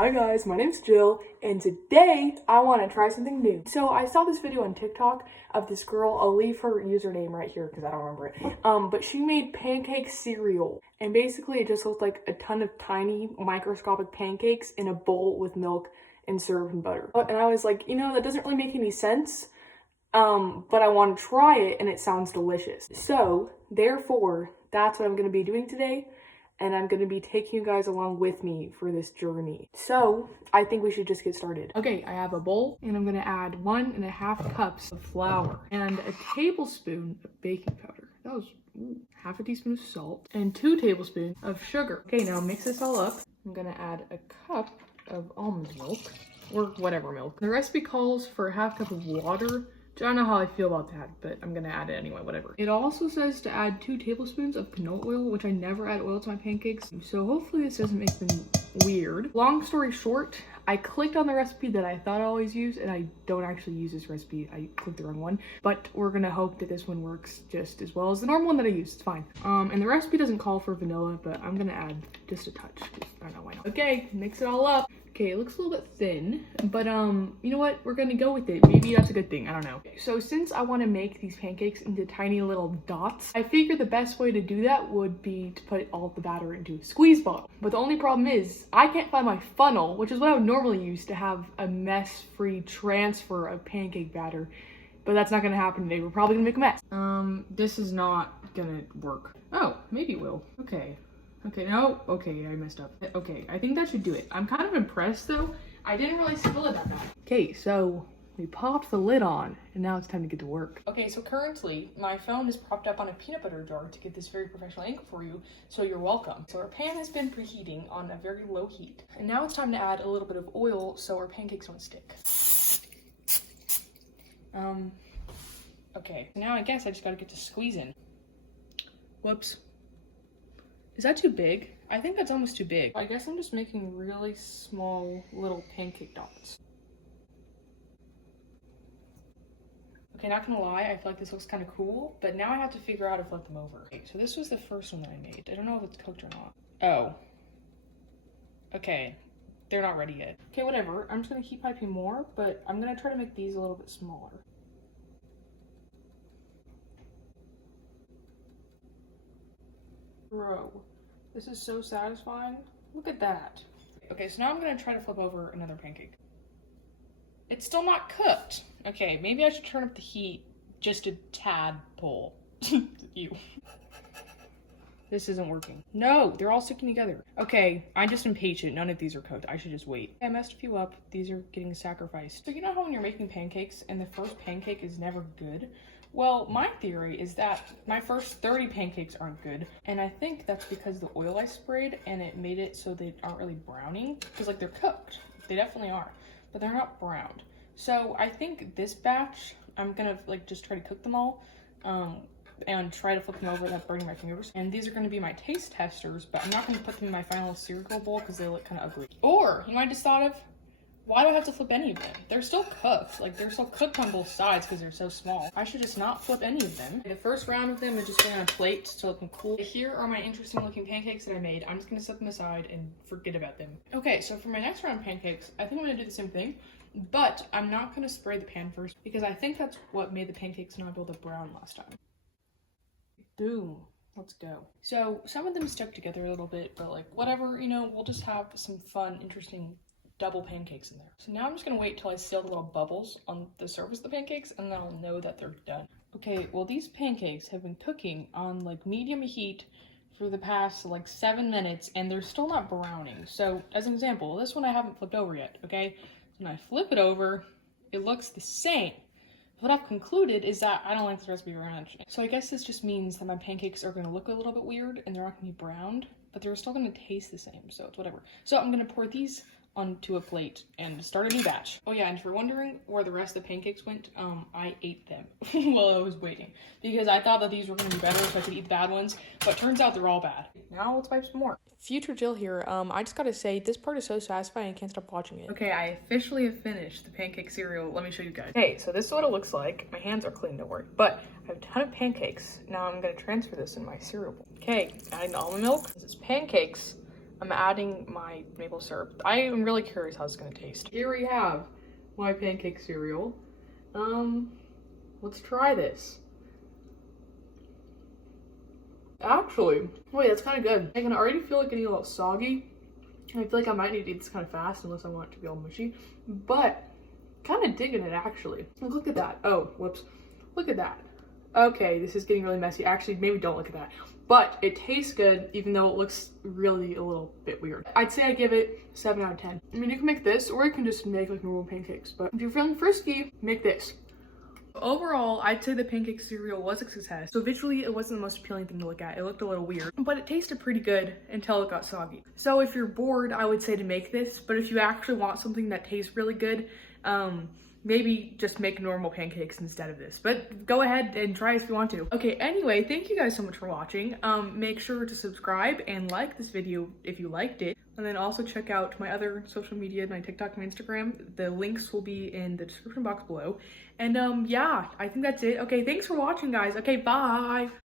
Hi guys, my name's Jill, and today I want to try something new. So I saw this video on TikTok of this girl. I'll leave her username right here because I don't remember it. But she made pancake cereal, and basically it just looked like a ton of tiny microscopic pancakes in a bowl with milk and syrup and butter. And I was like, that doesn't really make any sense. But I want to try it, and it sounds delicious. So therefore, that's what I'm going to be doing today. And I'm going to be taking you guys along with me for this journey. So I think we should just get started. Okay, I have a bowl and I'm going to add 1.5 cups of flour and a tablespoon of baking powder. That was half a teaspoon of salt and 2 tablespoons of sugar. Okay, now mix this all up. I'm going to add a cup of almond milk or whatever milk. The recipe calls for a 1/2 cup of water. I don't know how I feel about that, but I'm gonna add it anyway, whatever. It also says to add 2 tablespoons of canola oil, which I never add oil to my pancakes, so hopefully this doesn't make them weird. Long story short, I clicked on the recipe that I thought I always use, and I don't actually use this recipe. I clicked the wrong one, but we're gonna hope that this one works just as well as the normal one that I use. It's fine. And the recipe doesn't call for vanilla, but I'm gonna add just a touch. I don't know why not. Okay, mix it all up. Okay, it looks a little bit thin, but you know what? We're gonna go with it. Maybe that's a good thing, I don't know. Okay, so since I wanna make these pancakes into tiny little dots, I figured the best way to do that would be to put all of the batter into a squeeze bottle. But the only problem is, I can't find my funnel, which is what I would normally use to have a mess-free transfer of pancake batter. But that's not gonna happen today. We're probably gonna make a mess. This is not gonna work. Oh, maybe it will. Okay, no, okay, I messed up. Okay, I think that should do it. I'm kind of impressed though. I didn't really spill it that bad. Okay, so we popped the lid on and now it's time to get to work. Okay, so currently my phone is propped up on a peanut butter jar to get this very professional angle for you, so you're welcome. So our pan has been preheating on a very low heat. And now it's time to add a little bit of oil so our pancakes don't stick. Okay, now I guess I just gotta get to squeezing. Whoops. Is that too big? I think that's almost too big. I guess I'm just making really small little pancake dots. Okay, not gonna lie, I feel like this looks kind of cool, but now I have to figure out how to flip them over. Okay, so this was the first one that I made. I don't know if it's cooked or not. Oh. Okay, they're not ready yet. Okay, whatever. I'm just gonna keep piping more, but I'm gonna try to make these a little bit smaller. Bro, this is so satisfying. Look at that. Okay, so now I'm gonna try to flip over another pancake. It's still not cooked. Okay, maybe I should turn up the heat just a tadpole. Ew. This isn't working. No, they're all sticking together. Okay, I'm just impatient. None of these are cooked. I should just wait. I messed a few up. These are getting sacrificed. So you know how when you're making pancakes and the first pancake is never good? Well, my theory is that my first 30 pancakes aren't good, and I think that's because the oil I sprayed and it made it so they aren't really browning, because like they're cooked. They definitely are, but they're not browned. So I think this batch, I'm gonna like just try to cook them all, and try to flip them over without burning my fingers. And these are gonna be my taste testers, but I'm not gonna put them in my final cereal bowl because they look kind of ugly. Or, you know what I just thought of? Why do I have to flip any of them? They're still cooked. Like, they're still cooked on both sides because they're so small. I should just not flip any of them. The first round of them are just going on a plate to look cool. Here are my interesting looking pancakes that I made. I'm just going to set them aside and forget about them. Okay, so for my next round of pancakes, I think I'm going to do the same thing, but I'm not going to spray the pan first because I think that's what made the pancakes not able to brown last time. Boom. Let's go. So some of them stuck together a little bit, but like whatever, we'll just have some fun, interesting double pancakes in there. So now I'm just gonna wait till I see all the little bubbles on the surface of the pancakes, and then I'll know that they're done. Okay, well these pancakes have been cooking on like medium heat for the past like 7 minutes, and they're still not browning. So as an example, this one I haven't flipped over yet, okay? So when I flip it over, it looks the same. What I've concluded is that I don't like this recipe very much. So I guess this just means that my pancakes are gonna look a little bit weird and they're not gonna be browned, but they're still gonna taste the same, so it's whatever. So I'm gonna pour these onto a plate and start a new batch. Oh yeah, and if you're wondering where the rest of the pancakes went, I ate them while I was waiting because I thought that these were gonna be better so I could eat the bad ones, but turns out they're all bad. Now let's pipe some more. Future Jill here. I just gotta say, this part is so satisfying I can't stop watching it. Okay, I officially have finished the pancake cereal. Let me show you guys. Okay, so this is what it looks like. My hands are clean, don't worry. But I have a ton of pancakes. Now I'm gonna transfer this in my cereal bowl. Okay, adding the almond milk. This is pancakes I'm adding my maple syrup. I am really curious how it's gonna taste. Here we have my pancake cereal. Let's try this. Actually, wait, that's kind of good. I can already feel it getting a little soggy. I feel like I might need to eat this kind of fast unless I want it to be all mushy, but kind of digging it actually. Look at that. Oh, whoops. Look at that. Okay, this is getting really messy. Actually, maybe don't look at that. But it tastes good, even though it looks really a little bit weird. I'd say I give it 7 out of 10. I mean, you can make this, or you can just make like normal pancakes. But if you're feeling frisky, make this. Overall, I'd say the pancake cereal was a success. So visually, it wasn't the most appealing thing to look at. It looked a little weird, but it tasted pretty good until it got soggy. So if you're bored, I would say to make this. But if you actually want something that tastes really good, maybe just make normal pancakes instead of this, but go ahead and try if you want to. Okay, anyway, thank you guys so much for watching. Make sure to subscribe and like this video if you liked it, and then also check out my other social media, my TikTok and Instagram. The links will be in the description box below. And yeah, I think that's it. Okay, thanks for watching, guys. Okay, bye.